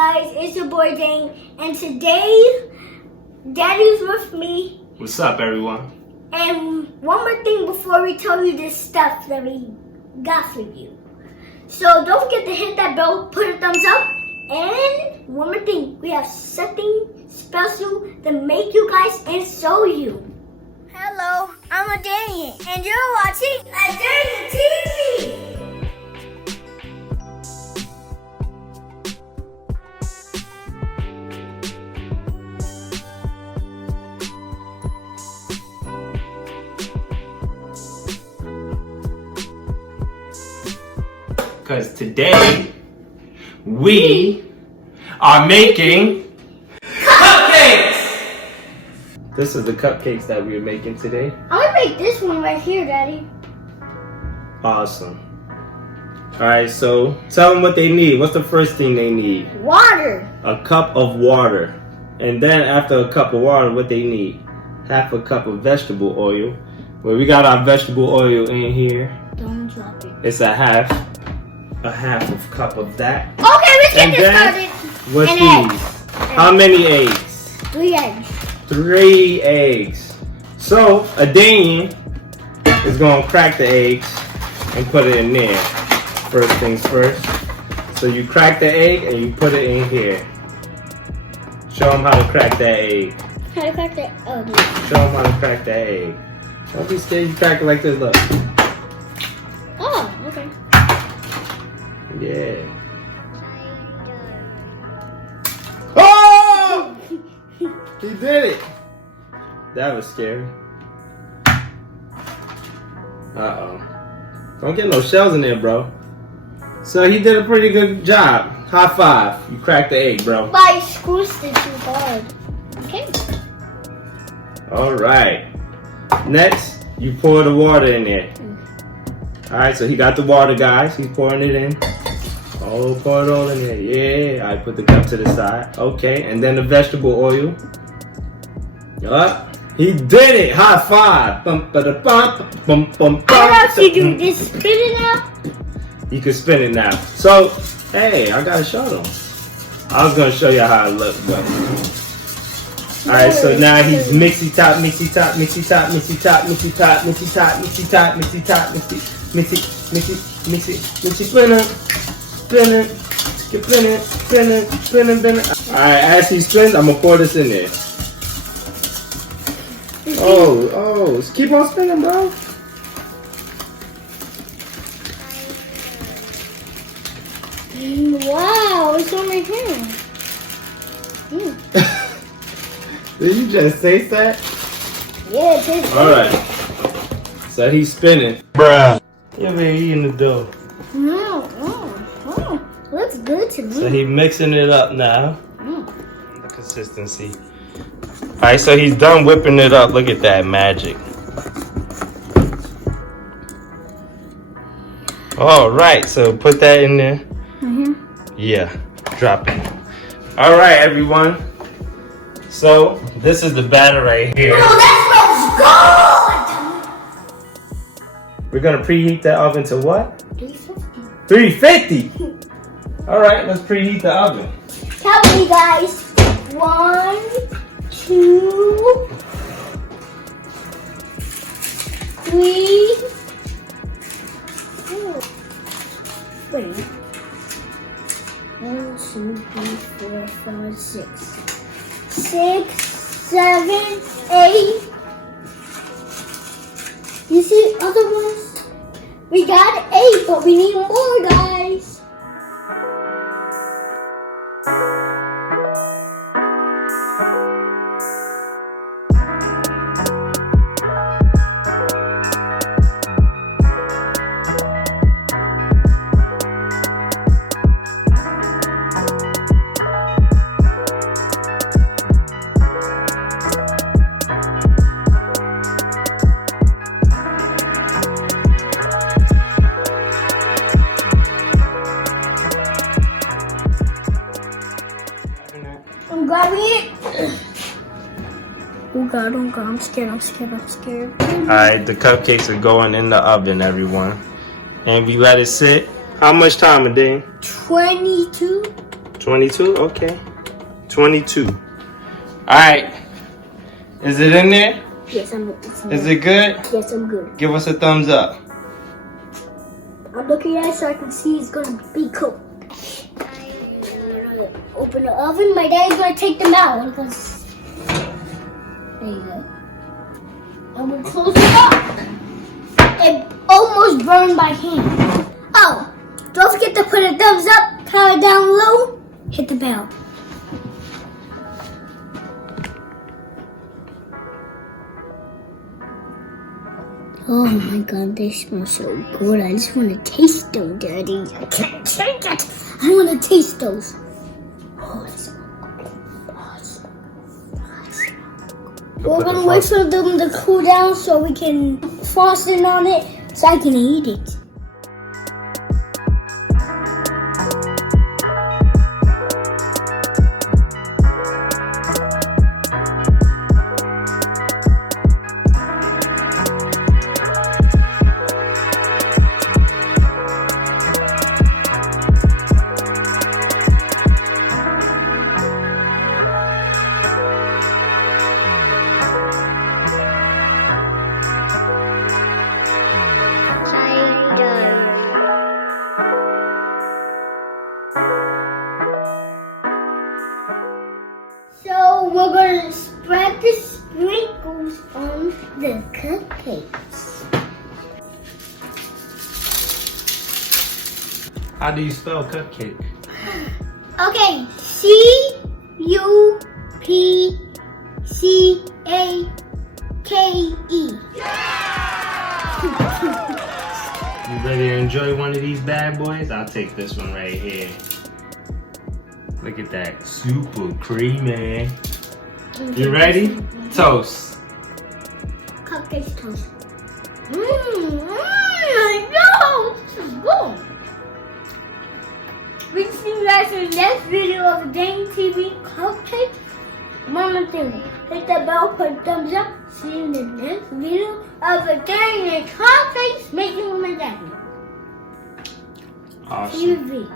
guys? It's your boy Dane, and today Daddy's with me. What's up, everyone? And one more thing before we tell you this stuff that we got for you. So don't forget to hit that bell, put a thumbs up, and one more thing, we have something special to make you guys and show you. Hello, I'm Adanian, and you're watching ADANIAN TV. Because today we are making cupcakes! This is the cupcakes that we're making today. I'm gonna make this one right here, Daddy. Awesome. Alright, so tell them what they need. What's the first thing they need? Water. A cup of water. And then after a cup of water, what they need? Half a cup of vegetable oil. Well, we got our vegetable oil in here. Don't drop it. It's a half of cup of that. Okay, let's get this started. What's these? How many eggs? 3 eggs. 3 eggs. So Adanian is gonna crack the eggs and put it in there. First things first. So you crack the egg and you put it in here. Show them how to crack that egg. How to crack that? Oh, Show them how to crack that egg. Don't be scared. You crack it like this. Look. oh, okay. Yeah. Oh! He did it. That was scary. Uh-oh. Don't get no shells in there, bro. So he did a pretty good job. High five. You cracked the egg, bro. But I squeezed it too hard. Okay. All right. Next, you pour the water in there. All right, so he got the water, guys. He's pouring it in. Oh, pour it all in there. Yeah. I put the cup to the side. Okay, and then the vegetable oil. He did it. High five. Bum, ba, da, bum, bum, bum, How else you do this? Spin it out? You can spin it now. So, hey, I gotta show them. I was gonna show you how it looks, but. Alright, so now he's mixy top, mixy top, mixy top, mixy top, mixy top, mixy top, mixy top, mixy top, mixy, spin it, spin it, spin it, spin it, spin it, spin it. Alright, as he spins, I'm gonna pour this in there. Oh, keep on spinning, bro. Wow, it's on my hand. Did you just taste that? Yeah, it tastes good. Alright. So he's spinning. Bruh. Yeah, man, he in the dough. Looks good to me. So he's mixing it up now. The consistency. Alright, so he's done whipping it up. Look at that magic. Alright, so put that in there. Yeah, drop it. Alright, everyone. So, this is the batter right here. Oh, that smells good! We're gonna preheat the oven to what? 350. 350! Alright, let's preheat the oven. Count me, guys. 1, 2, 3, 4. Wait. 1, 2, 3, 4, 5, 6. 6, 7, 8. You see other ones? We got 8, but we need more, guys. I'm grabbing it. Oh God, I'm scared. Alright, the cupcakes are going in the oven, everyone. And we let it sit. How much time, Adane? 22. 22? Okay. 22. Alright. Is it in there? Yes, I'm Is it good? Yes, I'm good. Give us a thumbs up. I'm looking at it so I can see it's gonna be cooked. Open the oven. My daddy's gonna take them out because there you go. I'm gonna close it up. It almost burned my hand. Oh, don't forget to put a thumbs up, comment down below, hit the bell. Oh my god, they smell so good. I just want to taste them, Daddy. I can't take it. I want to taste those. Oh, they smell good. Oh, they smell good. We're going to wait for them to cool down so we can frosting on it so I can eat it. So we're going to spread the sprinkles on the cupcakes. How do you spell cupcake? Okay, C-U-P-C-A-K-E. You ready to enjoy one of these bad boys? I'll take this one right here. Look at that, super creamy. You ready? Toast. Cupcakes toast. No, this is good. We see you guys in the next video of AdanianTV cupcakes. One more thing, hit the bell, put a thumbs up. See you in the next video of ADANIAN cupcakes making with my daddy. Awesome. TV.